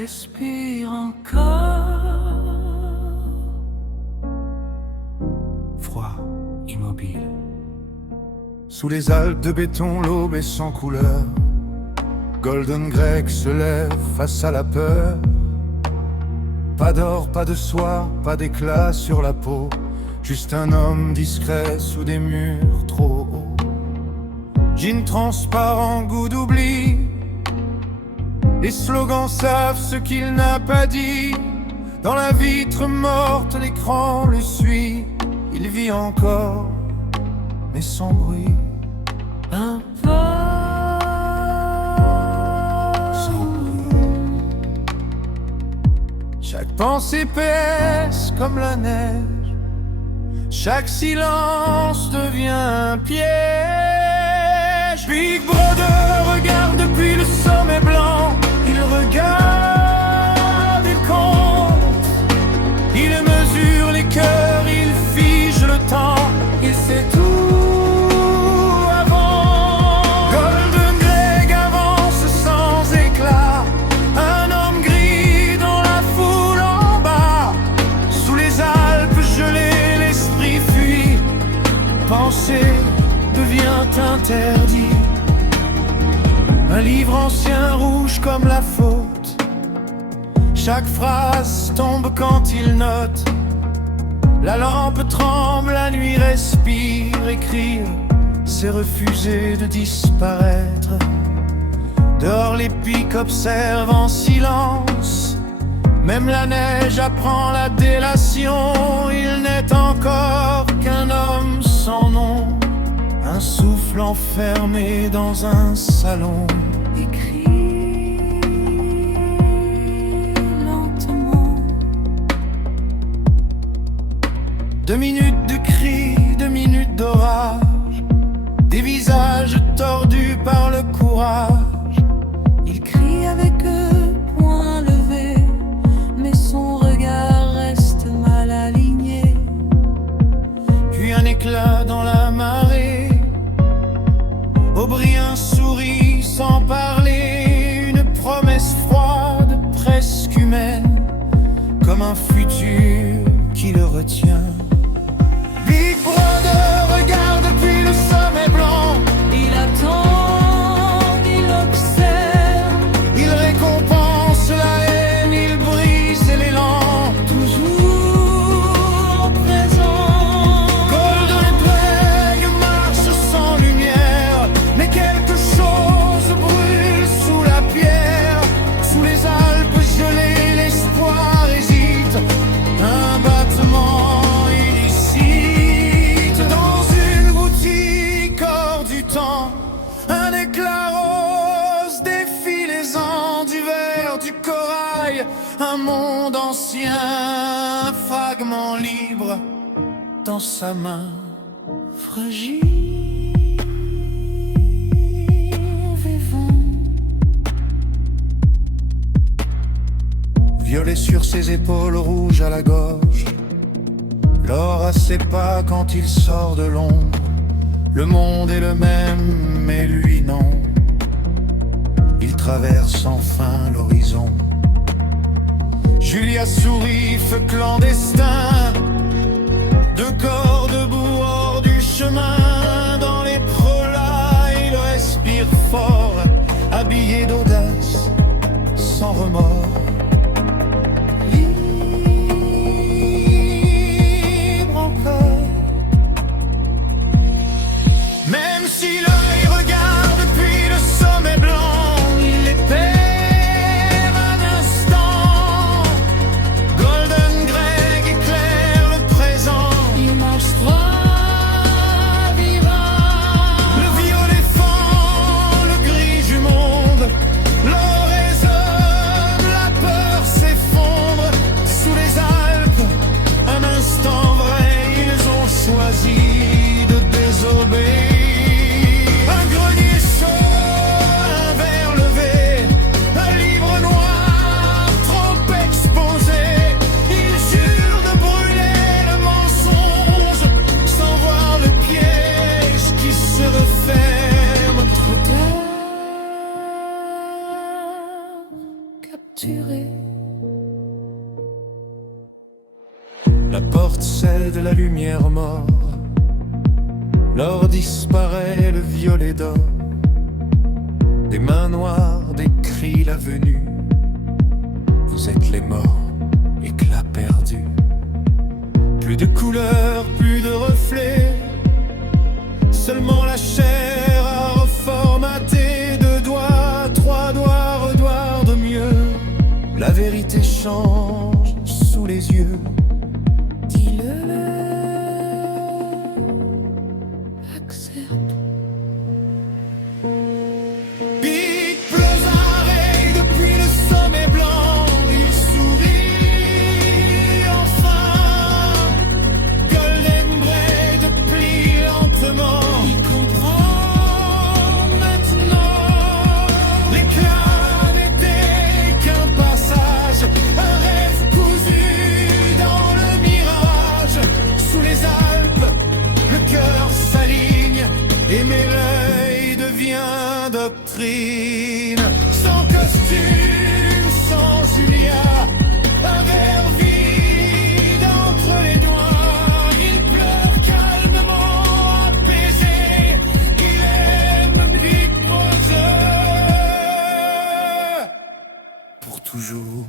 respire encore. Froid, immobile. Sous les Alpes de béton, l'aube est sans couleur. Golden Greg se lève face à la peur. Pas d'or, pas de soie, pas d'éclat sur la peau. Juste un homme discret sous des murs trop hauts. Jean transparent, goût d'oubli. Les slogans savent ce qu'il n'a pas dit. Dans la vitre morte, l'écran le suit. Il vit encore, mais sans bruit. Un pas Sans bruit. Chaque pensée pèse comme la neige. Chaque silence devient un piège. Big Brother regarde depuis le sommet blanc. Il regarde, il compte. Il mesure les cœurs, il fige le temps. Il sait tout avant. Golden Greg avance sans éclat. Un homme gris dans la foule en bas. Sous les Alpes gelées, l'esprit fuit. Penser devient interdit. Un livre ancien rouge comme la faute. Chaque phrase tombe quand il note. La lampe tremble, la nuit respire. Écrire, c'est refuser de disparaître. Dehors les pics observent en silence. Même la neige apprend la délation. Il n'est encore qu'un homme sans nom. Un souffle enfermé dans un salon. écrit lentement. 2 minutes de cris, 2 minutes d'orage. Des visages tordus par le courage. Il crie avec eux, poing levé, mais son regard reste mal aligné. Puis un éclat dans la marée. Aubrien sourit sans parler. Une promesse froide, presque humaine. Comme un futur qui le retient. Big Brother regarde depuis le sommet blanc. Il attend, il observe, Il récompense la haine, il brise l'élan. toujours présent. Golden Greg marche sans lumière. Mais quelque chose brûle sous la pierre. Sous les Alpes gelées, l'espoir hésite. Un battement illicite. Dans une boutique hors du temps. Un éclat rose défie les ans. Du verre, du corail. Un monde ancien. Un fragment libre dans sa main fragile. Vivant, Violet sur ses épaules, rouge à la gorge. L'or à ses pas quand il sort de l'ombre. Le monde est le même, mais lui non. Il traverse enfin l'horizon. Julia sourit, feu clandestin. 2 corps debout hors du chemin. Dans les prolats, il respire fort. Habillé d'audace, sans remords. Libre encore. Même si l'œil regarde depuis le sommet blanc, il les perd un instant. Golden Greg éclaire le présent. il marche droit, vivant. Le violet fend le gris du monde. L'or résonne, la peur s'effondre. Sous les Alpes, un instant vrai, ils ont choisi de désobéir. porte celle de la lumière mort. L'or disparaît, le violet d'or. Des mains noires décrient la venue. Vous êtes les morts, éclat perdu. Plus de couleurs, plus de reflets. Seulement la chair à reformater. 2 doigts, 3 doigts, redoire de mieux. La vérité change sous les yeux. Dis-le, accepte. Big pleusareille depuis le sommet blanc. Il sourit enfin. Golden braid plie lentement. Il comprend maintenant. L'éclat n'était qu'un passage, un rêve cousu dans le mirage. Sous les Alpes, le cœur s'aligne et mais l'œil devient doctrine. Sans costume, sans Julia, un verre vide entre les doigts. Il pleure calmement, apaisé. Il aime Big Brother pour toujours.